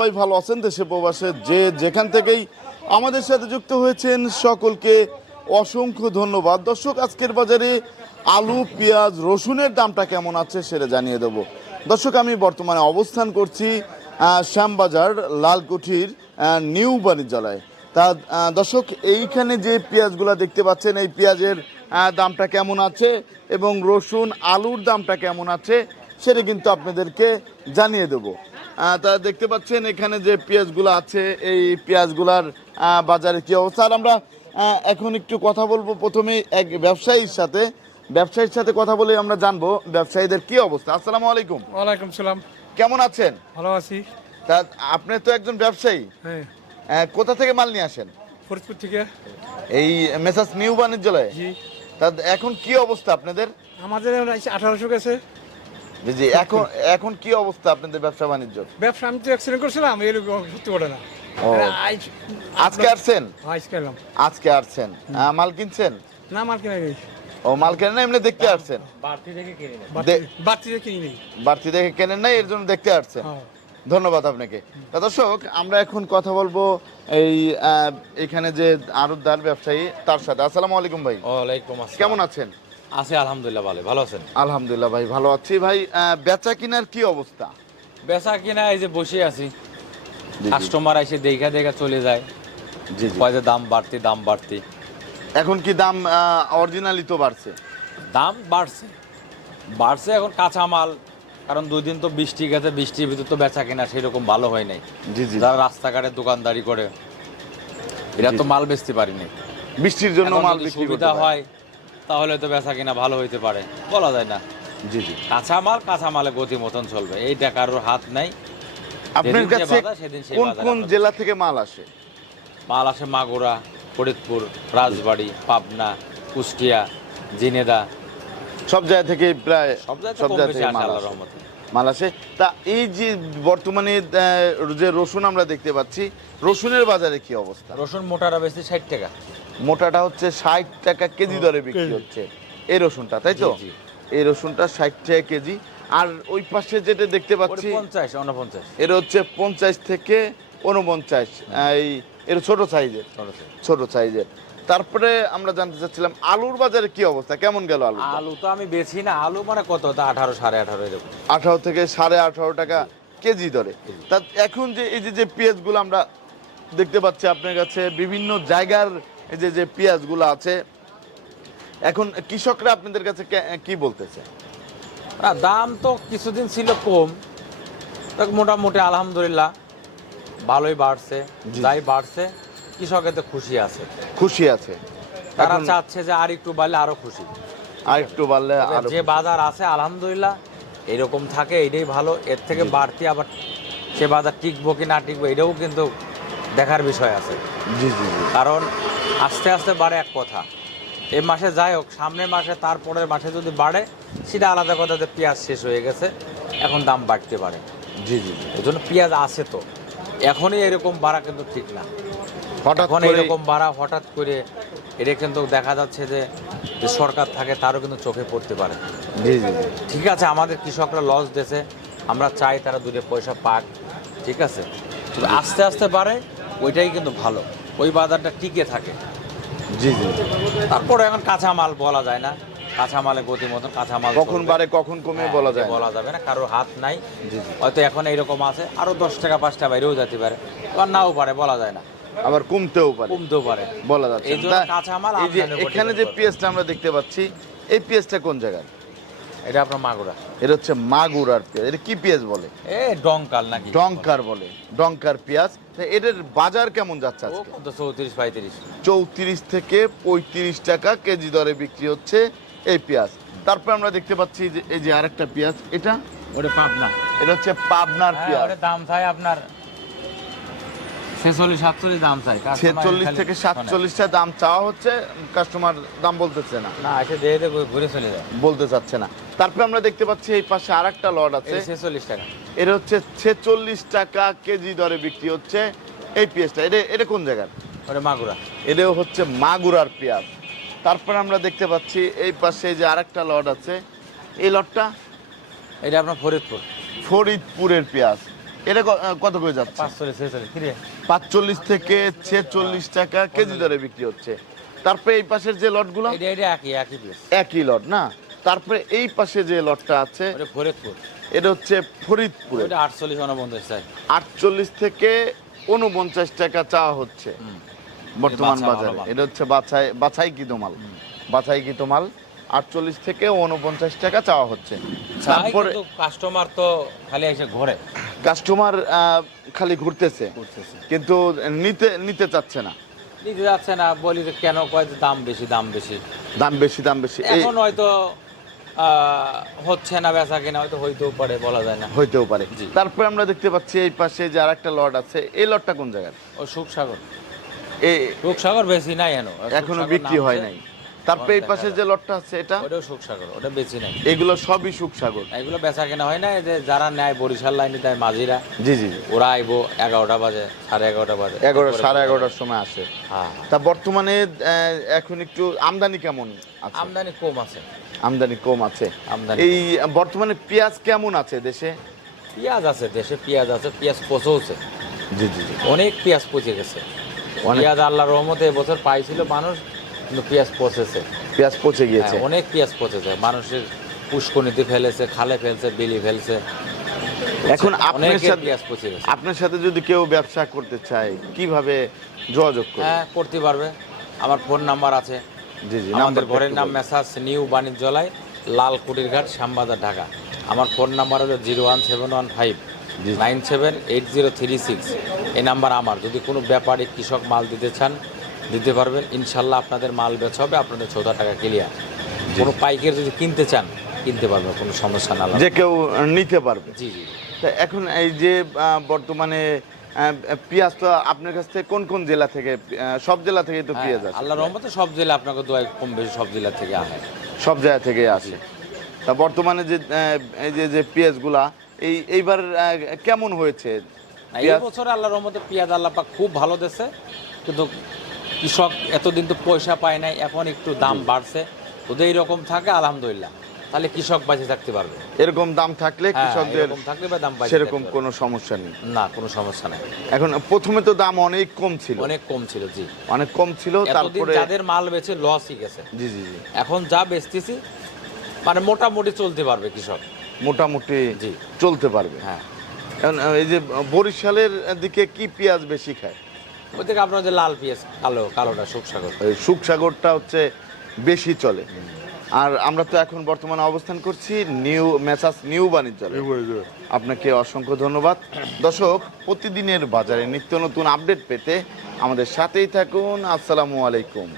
সবাই ভালো আছেন, দেশে প্রবাসে যে যেখান থেকেই আমাদের সাথে যুক্ত হয়েছেন সকলকে অসংখ্য ধন্যবাদ। দর্শক, আজকের বাজারে আলু, পেঁয়াজ, রসুনের দামটা কেমন আছে সেটা জানিয়ে দেব। দর্শক, আমি বর্তমানে অবস্থান করছি শ্যামবাজার লালকুঠির নিউ বাণিজ্যালয়। তা দর্শক, এইখানে যে পেঁয়াজগুলো দেখতে পাচ্ছেন, এই পেঁয়াজের দামটা কেমন আছে এবং রসুন আলুর দামটা কেমন আছে সেটা কিন্তু আপনাদেরকে জানিয়ে দেবো। তা দেখতে পাচ্ছেন এখানে যে পেঁয়াজগুলো আছে, এই পেঁয়াজগুলার বাজারে কী অবস্থা। আর আমরা এখন একটু কথা বলবো প্রথমে এক ব্যবসায়ীর সাথে কথা বলে আমরা জানবো ব্যবসায়ীদের কি অবস্থা। আসসালামু আলাইকুম। ওয়ালাইকুম সালাম। কেমন আছেন? ভালো আছি। তা আপনি তো একজন ব্যবসায়ী, কোথা থেকে মাল নিয়ে আসেন? ফরিদপুর থেকে। এই মেসার্স নিউ বাণিজ্যালয়ে? জি। তা এখন কি অবস্থা আপনাদের? আমাদের 1800 গেছে। জি, এখন কি অবস্থা আপনাদের ব্যবসা বাণিজ্য? ব্যবসা আমি তো অ্যাক্সিডেন্ট করছিলাম, এরকম সত্যি বলে না। আজকে আসছেন? আজকে আসছেন, মাল কিনছেন? না, মাল কিনে নেই। ও, মাল কেনেন না, এমনি দেখতে আসছেন? বাড়তি দেখে কিনি নেই। বাড়তি দেখে কেনেন না, এর জন্য দেখতে আসছেন। ধন্যবাদ আপনাকে। তা দর্শক, আমরা এখন কথা বলবো এই এখানে যে আড়তদার ব্যবসায়ী তার সাথে। আসসালামু আলাইকুম ভাই। ওয়ালাইকুম আসসালাম। কেমন আছেন? আছি আলহামদুলিল্লাহ, ভালো আছেন? আলহামদুলিল্লাহ ভাই, ভালো আছি ভাই। বেচা কিনার কি অবস্থা? বেচা কিনা এই যে বসে আছি, কাস্টমার এসে দেখা চলে যায়। জি জি। কয় যে দাম বাড়তি। এখন কি দাম অরিজিনালি তো বাড়ছে? দাম বাড়ছে এখন কাঁচা মাল, কারণ 2 দিন তো বৃষ্টি গেছে, বৃষ্টির ভিতর তো বেচা কিনা সেরকম ভালো হয় নাই। জি জি। যারা রাস্তাঘাটে দোকানদারি করে এরা তো মাল বেচতে পারিনি। বৃষ্টির জন্য মাল বিক্রি সুবিধা হয় তাহলে তো বেচা কিনা ভালো হইতে পারে, বলা যায় না। জি জি। কাঁচা মালে গতি মতন চলবে, এইটা কারোর হাত নাই। আপনার কাছে কোন কোন জেলা থেকে মাল আসে? মাল আসে মাগুরা, ফরিদপুর, রাজবাড়ী, পাবনা, কুষ্টিয়া, ঝিনেদা, সব জায়গা থেকে প্রায় সব জায়গা থেকে মাল আসে। তা এই যে বর্তমানে যে রসুন আমরা দেখতে পাচ্ছি, রসুনের বাজারে কি অবস্থা? রসুন মোটাটা বেশি 60 টাকা। মোটাটা হচ্ছে 60 টাকা কেজি দরে বিক্রি হচ্ছে এই রসুনটা, তাই তো? এই রসুনটা 60 টাকা কেজি। আর ওই পাশে যেটা দেখতে পাচ্ছি 50-49, এর হচ্ছে 50 থেকে 49। এর ছোট সাইজের। তারপরে আমরা জানতে চাচ্ছিলাম আলুর বাজারে কি অবস্থা, কেমন গেল আলু? আলু তো আমি বেছি না, আলু মানে কত, 18 18.5 এরকম, 18 থেকে 18.5 টাকা কেজি দরে। তা এখন যে এই যে পেঁয়াজগুলো আমরা দেখতে পাচ্ছি আপনার কাছে, বিভিন্ন জায়গার এই যে পেঁয়াজগুলো আছে, এখন কৃষকরা আপনাদের কাছে কি বলতেছে? দাম তো কিছুদিন ছিল কম, মোটামুটি আলহামদুলিল্লাহ ভালোই বাড়ছে। যাই বাড়ছে কৃষকের তো খুশি আছে। তারা চাচ্ছে যে আর একটু বাড়লে আরো খুশি, যে বাজার আছে আলহামদুলিল্লাহ এরকম থাকে, এটাই ভালো। এর থেকে বাড়তি আবার সে বাজার টিকবো কি না টিকবো এটাও কিন্তু দেখার বিষয় আছে। জি জি। কারণ আস্তে আস্তে বাড়ে এক কথা, এই মাসে যাই হোক, সামনের মাসে তারপরের মাসে যদি বাড়ে সেটা আলাদা কথা, যে পেঁয়াজ শেষ হয়ে গেছে এখন দাম বাড়তে পারে। জি জি। ওই জন্য পেঁয়াজ আছে তো, এখনই এরকম বাড়া কিন্তু ঠিক না। এখন এরকম বাড়া হঠাৎ করে এটা কিন্তু দেখা যাচ্ছে যে সরকার থাকে তারও কিন্তু চোখে পড়তে পারে। জি জি। ঠিক আছে, আমাদের কৃষকরা লস দিয়েছে, আমরা চাই তারা 2 পয়সা পাক, ঠিক আছে, তবে আস্তে আস্তে বাড়ে, ওইটাই কিন্তু ভালো, ওই বাজারটা টিকে থাকে। জি জি। তারপরে এখন কাঁচা মাল বলা যায় না, কাঁচা মালের গতি মতন কাঁচা মাল কখন বাড়ে কখন কমে বলা যাবে না, কারোর হাত নাই। হয়তো এখন এইরকম আছে, আরো 10 টাকা 5 টাকা বাইরেও যেতে পারে, আবার নাও পারে, বলা যায় না, আবার কমতেও পারে, বলা যাচ্ছে। কাঁচা মাল এখানে যে পেঁয়াজটা আমরা দেখতে পাচ্ছি, এই পেঁয়াজটা কোন জায়গার? এটা আপনার মাগুরা। এটা হচ্ছে মাগুরার পেঁয়াজ। এটা কি পেঁয়াজ বলে? ডঙ্কাল নাকি? ডঙ্কার বলে, ডঙ্কার পেঁয়াজ। এটার বাজার কেমন যাচ্ছে আজকে? 34 থেকে 35 টাকা কেজি দরে বিক্রি হচ্ছে এই পেঁয়াজ। তারপর আমরা দেখতে পাচ্ছি যে এই যে আরেকটা পেঁয়াজ, এটা পাবনা, এটা হচ্ছে পাবনার পেঁয়াজ। দাম চাই আপনার 46-47 দাম চাই, 46 থেকে 47টা দাম চাওয়া হচ্ছে, কাস্টমার দাম বলতেছে না, এসে দিয়ে ঘুরে চলে যায়, বলতে চাচ্ছে না। তারপরে আমরা দেখতে পাচ্ছি এই পাশে আরেকটা লট আছে, 46 টাকা। এটা হচ্ছে 46 টাকা কেজি দরে বিক্রি হচ্ছে এই পেঁয়াজটা। এটা কোন জায়গার? মাগুরা। এটাও হচ্ছে মাগুরার পেঁয়াজ। তারপরে আমরা দেখতে পাচ্ছি এই পাশে যে আরেকটা লট আছে, এই লটটা এটা আপনার ফরিদপুরের পেঁয়াজ। এটা কত করে যাচ্ছে? 45 কি রে? 45 থেকে 46 টাকা কেজি দরে বিক্রি হচ্ছে। তারপরে এই পাশের যে লটগুলো এটা একই পিস। একই লট না? তারপরে এই পাশে যে লটটা আছে ওটা ফরিদপুর। এটা হচ্ছে ফরিদপুর। ওটা 48 49 চাই। 48 থেকে 49 টাকা চাওয়া হচ্ছে বর্তমান বাছাই বাজারে। ভালো মাল। এটা হচ্ছে বাছাই কি মাল, বাছাই কি মাল। 48 থেকে 49 টাকা চাওয়া হচ্ছে। তারপরে কাস্টমার তো খালি এসে ঘরে কাস্টমার খালি ঘুরতেছে কিন্তু নিতে চাচ্ছে না, নিতে যাচ্ছে না। বলি যে কেন, কয় যে দাম বেশি। দাম বেশি এই এখন হয়তো হচ্ছে না বেচা কিনা, হয়তো হইতেও পারে, বলা যায় না। হইতেও পারে। জি। তারপরে আমরা দেখতে পাচ্ছি এই পাশে যে আরেকটা লট আছে, এই লটটা কোন জায়গার? ও সুখসাগর। এই সুখসাগর বেশি নাই এখনো বিক্রি হয় নাই। তারপরে এই পাশে যে লটটা আছে এটা, ওটাও সুখসাগর, ওটা বেশি নাই। এগুলো সবই সুখসাগর। এগুলো বেচা কেনা হয় না। এই যে যারা নেয় বরিশাল লাইনে দেয় মাঝিরা, জি জি, ওরা আইবো 11টা বাজে, 11:30 বাজে, 11:30 সময় আসে। হ্যাঁ। তা বর্তমানে এখন একটু আমদানি কেমন আছে? আমদানি কম আছে। আমদানি কম আছে। আমদানি এই বর্তমানে পেঁয়াজ কেমন আছে দেশে? পেঁয়াজ আছে, দেশে পেঁয়াজ আছে, পেঁয়াজ পচেছে। জি জি জি, অনেক পেঁয়াজ পচে গেছে। অনেক। পেঁয়াজ আল্লাহর রহমতে এবছর পাইছিল মানুষ, কিন্তু পেঁয়াজ পচেছে। পেঁয়াজ পচে গিয়েছে। হ্যাঁ, অনেক পেঁয়াজ পচেছে। মানুষের পুষ্কনিতে ফেলেছে, খালে ফেলছে, বিলি ফেলছে। এখন আপনার অনেকের সাথে পেঁয়াজ পচে গেছে। আপনার সাথে যদি কেউ ব্যবসা করতে চায় কিভাবে যোগাযোগ করবে? হ্যাঁ, করতে পারবে। আমার ফোন নাম্বার আছে। জি জি, আমাদের নাম্বারটা ঘরের একটু নাম বলুন। মেসার্স নিউ বাণিজ্যালয়, লালকুটির ঘাট, শ্যামবাজার, ঢাকা। আমার ফোন নাম্বার হলো 01715 978036। এই নাম্বার আমার। যদি কোনো ব্যাপারী কৃষক মাল দিতে চান দিতে পারবেন, ইনশাল্লাহ আপনাদের মাল বেচা হবে, আপনাদের 14 টাকা ক্লিয়ার। কোনো পাইকারি যদি কিনতে চান কিনতে পারবেন, কোনো সমস্যা না। যে কেউ নিতে পারবে। জি জি। তা এখন এই যে বর্তমানে পেঁয়াজ তো আপনার কাছ থেকে কোন কোন জেলা থেকে? সব জেলা থেকে তো পেঁয়াজ আসে। আল্লাহর রহমতে সব জেলা, আপনাকে দোয়া কম বেশি সব জেলা থেকে আসে। সব জায়গা থেকে আসে। তা বর্তমানে যে এই যে পেঁয়াজগুলা এইবার কেমন হয়েছে? এই বছর আল্লাহর রহমতে পেঁয়াজ আল্লাহ পাক খুব ভালো দিয়েছে, কিন্তু কৃষক এতদিন তো পয়সা পায় নাই, এখন একটু দাম বাড়ছে। যদি এইরকম থাকে আলহামদুলিল্লাহ, তাহলে কৃষক বাঁচে থাকতে পারবে। এরকম দাম থাকলে হ্যাঁ, কৃষকদের এরকম থাকলে বা দাম বাড়ছে সেরকম কোনো সমস্যা নেই। না, কোনো সমস্যা নেই। এখন প্রথমে তো দাম অনেক কম ছিল, অনেক কম ছিল। জি, অনেক কম ছিল। এতদিন তারপরে যাদের মাল বেচে লসই গেছে। জি জি জি, এখন যা বেচতেছি মানে মোটামুটি চলতে পারবে কৃষক। মোটামুটি জি। চলতে পারবে। হ্যাঁ, এখন এই যে বরিশালের দিকে কি পেঁয়াজ বেশি খায়? ওই থেকে আপনার যে লাল পেঁয়াজ, কালোটা সুখসাগর। ওই সুখসাগরটা হচ্ছে বেশি চলে। আর আমরা তো এখন বর্তমানে অবস্থান করছি মেসার্স নিউ বাণিজ্যালয়। আপনাকে অসংখ্য ধন্যবাদ। দর্শক, প্রতিদিনের বাজারে নিত্য নতুন আপডেট পেতে আমাদের সাথেই থাকুন। আসসালামু আলাইকুম।